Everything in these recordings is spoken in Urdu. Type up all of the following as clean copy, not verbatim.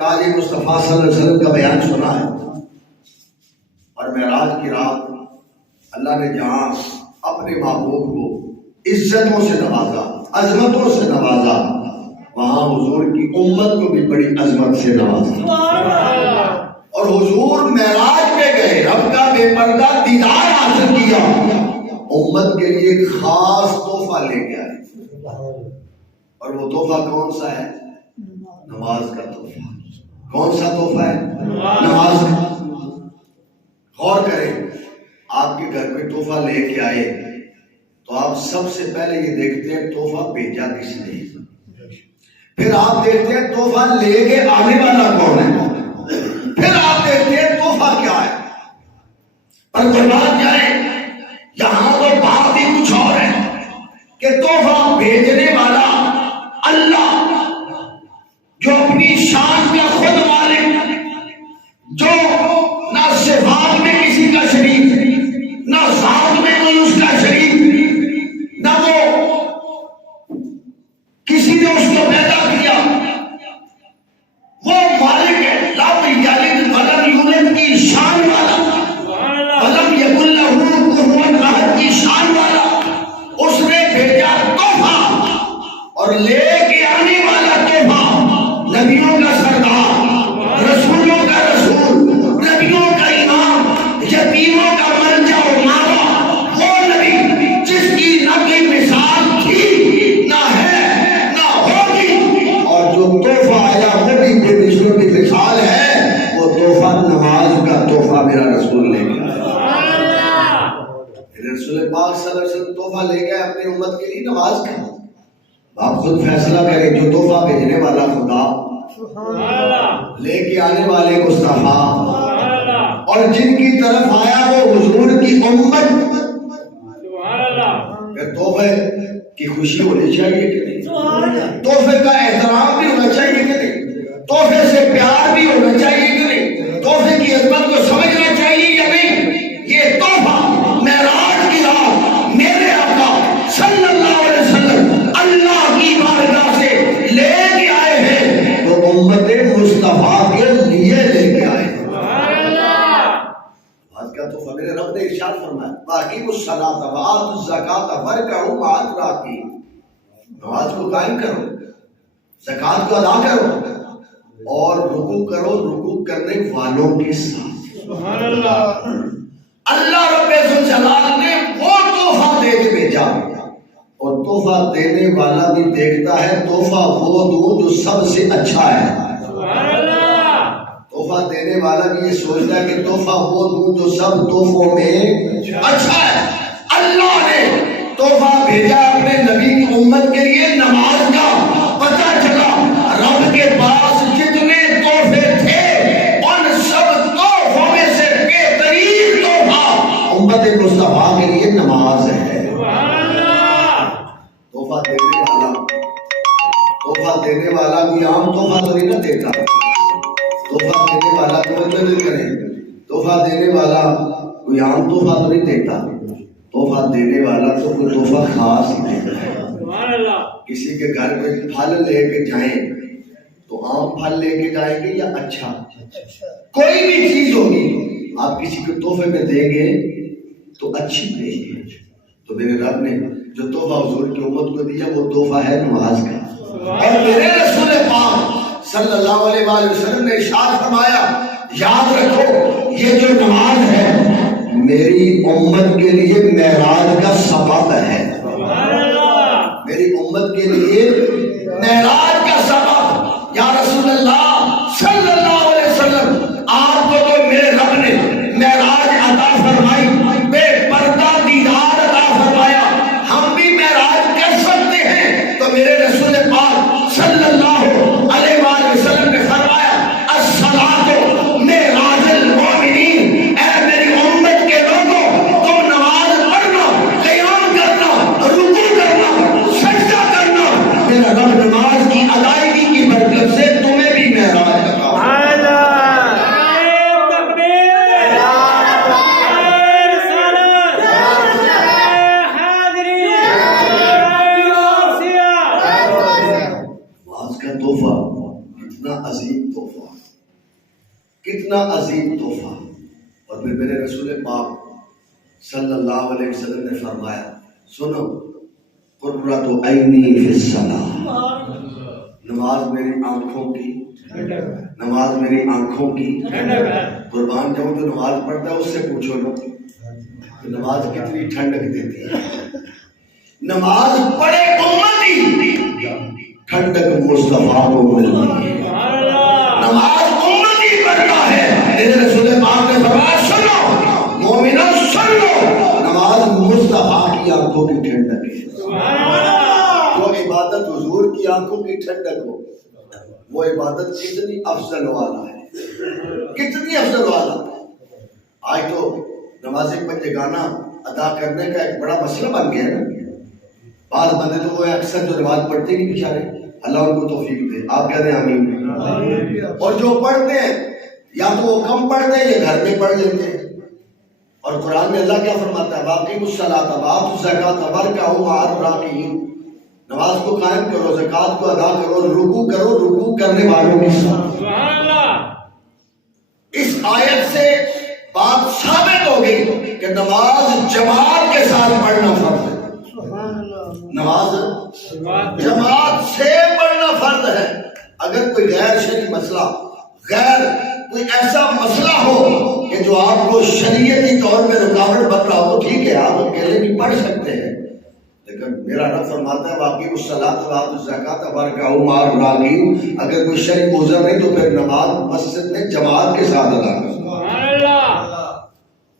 آج مصطفیٰ صلی اللہ علیہ وسلم کا بیان سنا ہے، اور معراج کی رات اللہ نے جہاں اپنے محبوب کو عزتوں سے نوازا، عظمتوں سے نوازا، وہاں حضور کی امت کو بھی بڑی عظمت سے نوازا۔ اور حضور معراج پہ گئے، رب کا بے پردہ دیدار حاصل کیا، امت کے لیے ایک خاص تحفہ لے کے آئے، اور وہ تحفہ کون سا ہے؟ نماز کا تحفہ۔ کون سا تحفہ ہے؟ نماز کا۔ غور کریں، آپ کے گھر پہ تحفہ لے کے آئے تو آپ سب سے پہلے یہ دیکھتے ہیں تحفہ بھیجا کس نے، پھر آپ دیکھتے ہیں تحفہ لے کے آنے والا کون ہے، پھر آپ دیکھتے ہیں تحفہ کیا ہے۔ پر قربان جائیں، یہاں تو بات ہی کچھ اور ہے کہ تحفہ بھیجنے والا اللہ، جو اپنی شان کا خود مالک، جو نہ صفات میں کسی کا شریک، نہ ذات میں کوئی اس کا شریک، نہ وہ کسی نے اس کو پیدا کیا، وہ مالک ہے، لم یلد ولم یولد کی شان والا، ولم یکن لہ کفوا احد کی شان والا، اس نے بھیجا تحفہ، اور لے کے آنے والا تحفہ نبیوں کا سردار، رسولوں کا رسول، نبیوں کا امام، یتیموں کا منجا و ماوا، وہ نبی جس کی نہ کوئی مثال تھی، نہ ہے، نہ ہوگی، اور جو تحفہ آیا وہ بھی بے مثلوں کی مثال ہے، وہ تحفہ نماز کا تحفہ میرا رسول لے گیا۔ میرے رسول پاک صلی اللہ علیہ وسلم تحفہ لے گئے اپنی امت کے لیے نماز کا۔ آپ خود فیصلہ کریں، جو تحفہ بھیجنے والا خدا، لے کے آنے والے مصطفیٰ، اور جن کی طرف آیا وہ حضور کی امت، کہ تحفے کی خوشی ہونی چاہیے کہ نہیں؟ تحفے کا احترام بھی ہونا چاہیے کہ نہیں؟ تحفے سے پیار بھی ہونا چاہیے کہ نہیں؟ تحفے کی عظمت کو سمجھنا چاہیے یا نہیں؟ یہ تحفہ معراج کی رات میرے آقا صلی اللہ علیہ وسلم اللہ کی بارگاہ سے لے کے آئے ہیں، تو امت مصطفیٰ کے لیے لے کے آئے ہیں۔ آج کا تحفہ میرے رب نے ارشاد فرمایا، وَأَقِیمُوا الصَّلَاةَ وَآتُوا الزَّکَاةَ وَارْکَعُوا مَعَ الرَّاکِعِینَ، نماز کو قائم کرو، زکوٰۃ کو ادا کرو، اور رکوع کرو رکوع کرنے والوں کے ساتھ۔ سبحان اللہ۔ اللہ رب ذوالجلال نے وہ تحفہ دے کے بھیجا، اور تحفہ دینے والا بھی دیکھتا ہے تحفہ وہ دوں جو سب سے اچھا ہے۔ تحفہ دینے والا بھی یہ سوچتا ہے کہ تحفہ وہ دوں جو سب تحفوں میں اچھا ہے۔ اللہ نے تحفہ بھیجا اپنے نبی کی امت کے لیے نماز کا۔ پتہ چلا رب کے پاس جتنے تحفے تھے ان سب تحفوں میں سے بہترین تحفہ امت مصطفیٰ کے لیے نماز ہے۔ تحفہ دینے والا بھی عام تحفہ تو نہیں نہ دیتا، تحفہ دینے والا توجہ نہیں کرے، تحفہ دینے والا کوئی عام تحفہ تو نہیں دیتا، تحفہ دینے والا تو کوئی تحفہ خاص ہی دیتا ہے۔ کسی کے گھر پہ پھل لے کے جائیں تو عام پھل لے کے جائیں گے یا اچھا، کوئی بھی چیز ہوگی آپ کسی کو تحفے میں دیں گے تو اچھی دیں گے۔ تو میرے رب نے جو تحفہ حضور کی امت کو دیا وہ تحفہ ہے نماز کا۔ اور میرے رسول پاک صلی اللہ علیہ وآلہ وسلم نے ارشاد فرمایا، یاد رکھو یہ جو نماز ہے میری امت کے لیے معراج کا سبب ہے، میری امت کے لیے معراج کا سبب۔ یا رسول اللہ صلی اللہ علیہ وسلم، آپ کو تو میرے رب نے معراج عطا فرمائی، بے پردہ دیدار عطا فرمایا، ہم بھی معراج کر سکتے ہیں۔ تو میرے رسول پاک صلی اللہ علیہ وآلہ وسلم نے فرمایا، الصلاۃ معراج المؤمنین، اے میری امت کے لوگوں، تم نماز پڑھنا، قیام کرنا، رکوع کرنا، سجدہ کرنا، میرا رب نماز کی کتنا عظیم تحفہ. اور پھر میرے رسول پاک صلی اللہ علیہ وسلم نے فرمایا سنو قرۃ عینی فی الصلاۃ، نماز میری آنکھوں کی، نماز میری آنکھوں کی. قربان جاؤں جو نماز پڑھتا ہے اس سے پوچھو نا کہ نماز کتنی ٹھنڈک دیتی ہے. نماز پڑھے امتی ٹھنڈک مصطفیٰ کو ملتی ہے. نماز امتی پڑھتا ہے. میرے رسول پاک نے فرمایا سنو مومنو سن لو، نماز مصطفیٰ کی آنکھوں کی ٹھنڈک ہے. جو عبادت حضور کی آنکھوں کی ٹھنڈک ہو وہ عبادت کتنی افضل والا ہے، کتنی افضل والا ہے. آج تو نماز پنجگانہ ادا کرنے کا ایک بڑا مسئلہ بن گیا ہے نا. بعض بندے تو وہ اکثر جو نماز پڑھتے نہیں بیچارے، اللہ ان کو توفیق دے. آپ کہہ دیں آمین. اور جو پڑھتے ہیں یا تو وہ کم پڑھتے ہیں یا گھر میں پڑھ لیتے ہیں. اور قرآن میں اللہ کیا فرماتا ہے واقعی الصلاۃ وآتوا الزکاۃ وارکعوا مع الراکعین، نماز کو قائم کرو، زکوٰۃ کو ادا کرو، رکوع کرو رکوع کرنے والوں کے ساتھ. سبحان اللہ. اس آیت سے بات ثابت ہو گئی کہ نماز جماعت کے ساتھ پڑھنا فرض ہے. نماز جماعت سے پڑھنا فرض ہے. اگر کوئی غیر شرعی مسئلہ، غیر کوئی ایسا مسئلہ ہو کہ جو آپ کو شریعتی طور پہ رکاوٹ بن رہا ہو، ٹھیک ہے آپ اکیلے بھی پڑھ سکتے ہیں، لیکن میرا رب فرماتا ہے واقعی الصلاۃ وآتوا الزکاۃ وارکعوا مع الراکعین. اگر کوئی شرعی عذر نہیں تو پھر نماز مسجد میں جماعت کے ساتھ ادا کرو.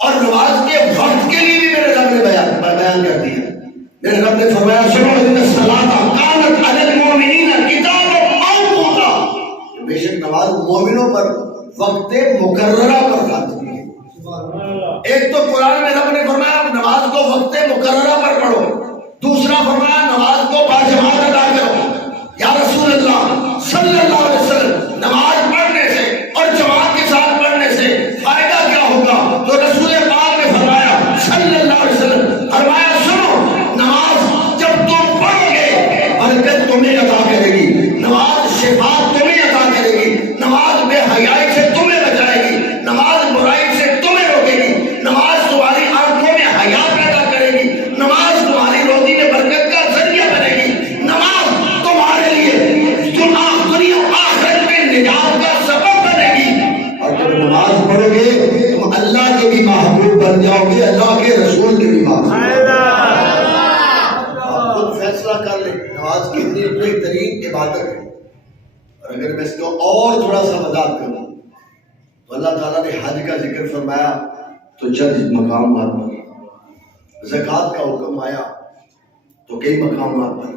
اور نماز کے وقت کے لیے بھی میرے رب نے بیان کر دیا. میرے رب نے فرمایا سنو ان الصلاۃ کانت علی المؤمنین کتابا موقوتا، بے شک نماز مومنوں پر وقت مقررہ پر فرض کی ہے. ایک تو قرآن میں رب نے فرمایا نماز کو وقت مقررہ پر پڑھو، دوسرا فرمایا نماز کو باجماعت ادا کرو. یا رسول اللہ صلی اللہ علیہ وسلم نماز پڑھنے سے اور جماعت کے ساتھ پڑھنے سے فائدہ کیا ہوگا؟ تو رسول پاک نے فرمایا صلی اللہ علیہ وسلم فرمایا سنو نماز جب تم پڑھو گے برکت تمہیں عطا کرے گی، نماز شفا تمہیں عطا کرے گی، نماز بے حیائی سے تمہیں بچائے گی، نماز برائی سے تمہیں روکے گی، نماز تمہاری آنکھوں میں حیا پیدا کرے گی، نماز تمہاری روزی میں برکت کا ذریعہ بنے گی، نماز تمہارے لیے دنیا آخرت میں نجات کا سبب بنے گی. اور جب نماز پڑھو گے تم اللہ کے بھی محبوب بن جاؤ گے، اللہ کے رسول کے بھی محبوب. خود فیصلہ کر لیں نماز کتنی بہترین عبادت ہے. اور اگر میں اس کو اور تھوڑا سا وضاحت کروں تو اللہ تعالیٰ نے حج کا ذکر فرمایا تو چند مقامات پر، زکوٰۃ کا حکم آیا تو کئی مقامات پر،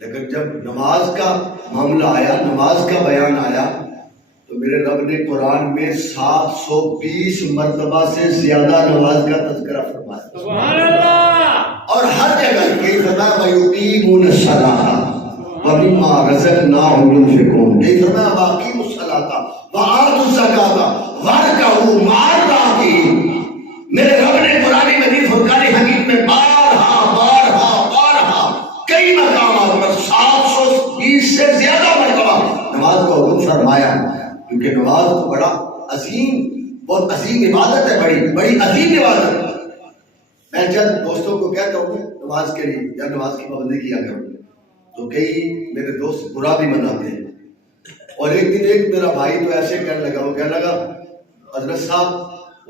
لیکن جب نماز کا معاملہ آیا، نماز کا بیان آیا تو میرے رب نے قرآن میں 720 مرتبہ سے زیادہ نماز کا تذکرہ فرمایا. سبحان اللہ. اور ہر جگہ یہ فرمایا وَيُقِيمُونَ الصَّلَاةَ وَمِمَّا رَزَقْنَاهُمْ يُنْفِقُونَ. یہ فرمایا وَأَقِیمُوا الصَّلَاةَ وَآتُوا الزَّکَاةَ وَارْكَعُوا مَعَ الرَّاکِعِینَ. میرے رب نے قرآن مجید فرقان حمید میں بارہا کئی مقامات پر 720 سے زیادہ مرتبہ نماز کا حکم فرمایا، کیونکہ نماز تو بڑا عظیم، بہت عظیم عبادت ہے، بڑی عظیم عبادت. میں جب دوستوں کو کہتا ہوں نماز کے لیے یا نماز کی پابندی کیا کروں تو کئی میرے دوست برا بھی مناتے ہیں. اور ایک دن ایک میرا بھائی تو ایسے کہنے لگا، وہ کہنے لگا حضرت صاحب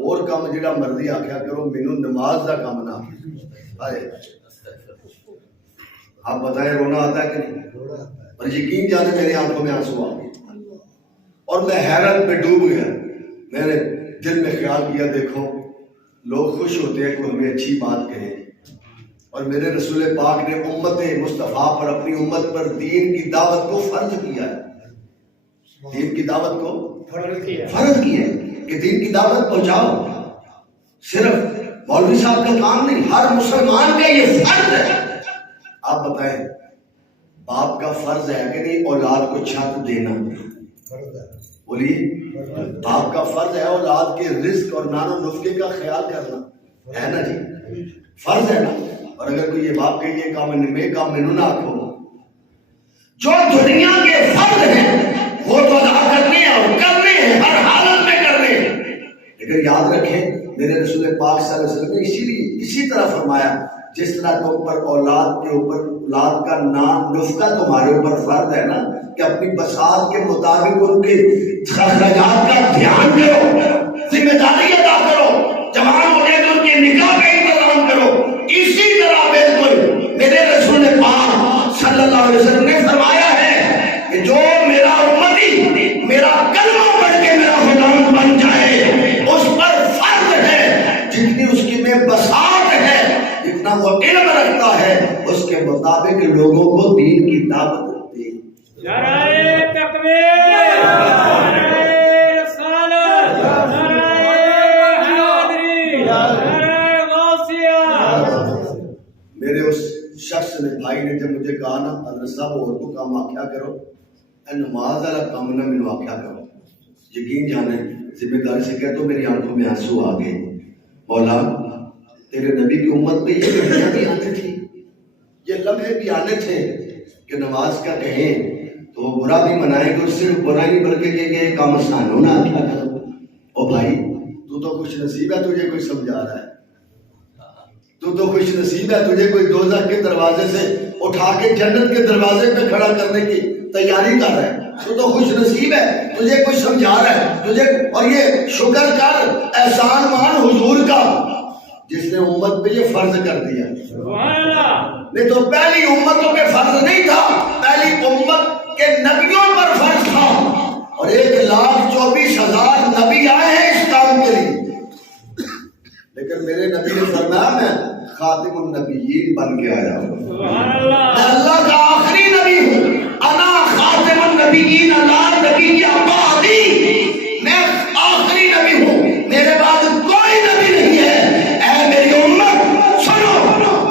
اور کام جڑا مرضی آخیا کرو مینوں نماز کا کام نہ آئے. آپ بتائیں رونا آتا ہے کہ نہیں؟ اور یقین جانے میری آنکھوں میں آنسو آ گئے اور میں حیرت میں ڈوب گیا. میں نے دل میں خیال کیا دیکھو لوگ خوش ہوتے ہیں کہ ہمیں اچھی بات کہیں، اور میرے رسول پاک نے امت مصطفیٰ پر، اپنی امت پر دین کی دعوت کو فرض کیا ہے. دین کی دعوت کو فرض کیا ہے کہ دین کی دعوت پہنچاؤ. صرف مولوی صاحب کا کام نہیں، ہر مسلمان کا یہ فرض ہے. آپ بتائیں باپ کا فرض ہے کہ نہیں اولاد کو چھت دینا؟ بولیے باپ کا فرض ہے اولاد کے رزق اور نان و نفقے کا خیال کرنا، ہے نا جی؟ فرض ہے نا. اور اگر کوئی یہ باپ کہ یہ کام میں نہ آکھو، جو دنیا کے فرض ہیں وہ تو ادا کرنے اور کرنے ہیں ہر حال لیکن یاد رکھیں میرے رسول پاک صلی اللہ علیہ وسلم نے اسی طرح فرمایا جس طرح تم پر اولاد کے اوپر اولاد کا نام نفقہ تمہارے اوپر فرض ہے نا کہ اپنی بساط کے مطابق ان کے اخراجات کا دھیان کرو، ذمہ داری ادا کرو، جوان ہونے تو ان کے نکاح کا انتظام کرو، اسی طرح بالکل میرے رسول پاک صلی اللہ علیہ وسلم نے فرمایا ہے کہ جو میرا امتی میرا کلمہ پڑھ کے میرا غلام بن جائے اس پر فرض ہے جتنی اس کی میں بساط ہے، جتنا وہ علم رکھتا ہے اس کے مطابق لوگوں کو دین کی دعوت دے۔ نعرہ تکبیر، نعرہ رسالت، نعرہ حیدری، نعرہ غوثیہ۔ میرے اس شخص نے بھائی نے جب مجھے کہا نا حضرت صاحب اور کو کام آکھیا کرو، اے نماز والا کام نہ مینوں آکھیا کرو، یقین جانے ذمہ داری سے کہہ تو میری آنکھوں میں آنسو آ گئے۔ مولا تیرے نبی کی امت پہ یہ گھڑیاں بھی آنے تھی، یہ لمحے بھی آنے تھے کہ نماز کا کہیں تو وہ برا بھی منائے کہ صرف برا نہیں بلکہ کہ یہ کام آسان ہونا کیا کرو۔ او بھائی تو خوش نصیب ہے، تجھے کوئی سمجھا رہا ہے، تو خوش نصیب ہے، تجھے کوئی دوزخ کے دروازے سے اٹھا کے جنت کے دروازے پہ کھڑا کرنے کی تیاری کر رہا ہے، تو خوش نصیب ہے، تجھے کوئی سمجھا رہا ہے تجھے۔ اور یہ شکر کر احسان مان حضور کا جس نے امت پہ یہ فرض کر دیا، نہیں تو پہلی امتوں پہ فرض نہیں تھا، پہلی امت کے نبیوں پر فرض تھا، اور 1,24,000 نبی آئے ہیں اس کام کے لیے، لیکن میرے نبی نے فرمایا میں خاتم النبیین بن کے آیا ہوں، میں اللہ کا آخری نبی ہوں، انا خاتم النبیین لا نبی بعدی، میں آخری نبی ہوں، میرے بعد کوئی نبی نہیں ہے۔ اے میری امت سنو،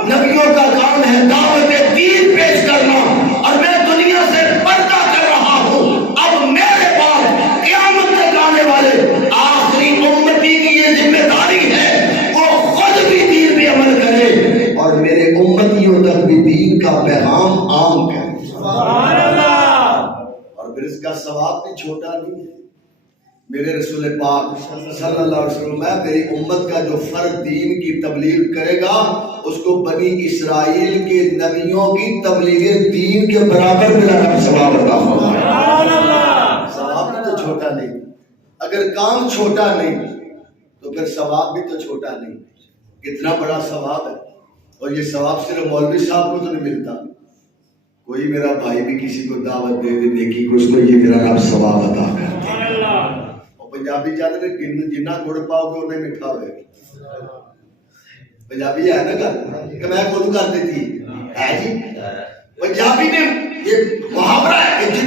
نبیوں کا کام ہے دعوت دین پیش کرنا، اور میں دنیا سے پردہ کر رہا ہوں، اب میرے بعد قیامت تک آنے والے آخری امتی کی یہ ذمہ داری ہے وہ خود بھی دین پہ عمل کرے اور میرے امتیوں تک بھی دین کا پیغام عام کرے، سبحان اللہ، اور پھر اس کا ثواب بھی چھوٹا نہیں ہے۔ میرے رسول پاک صلی اللہ علیہ وسلم میں میری امت کا جو فرد دین کی تبلیغ کرے گا اس کو بنی اسرائیل کے نبیوں کی تبلیغ دین کے برابر ملا ثواب عطا فرمائے۔ ثواب بھی تو چھوٹا نہیں، اگر کام چھوٹا نہیں تو پھر ثواب بھی تو چھوٹا نہیں، کتنا بڑا ثواب ہے۔ اور یہ ثواب صرف مولوی صاحب کو تو نہیں ملتا، کوئی میرا بھائی بھی کسی کو دعوت دے دے نیکی کو، اس کو یہ میرا رب ثواب عطا کرتا ہے۔ اور پنجابی جاتے ہیں جنہ گڑ پاؤ گے انہیں مٹھا ہوئے، پنجابی ہے نا گل کہ میں خود کر دیتی ہے جی، پنجابی نے یہ محاورہ ہے کہ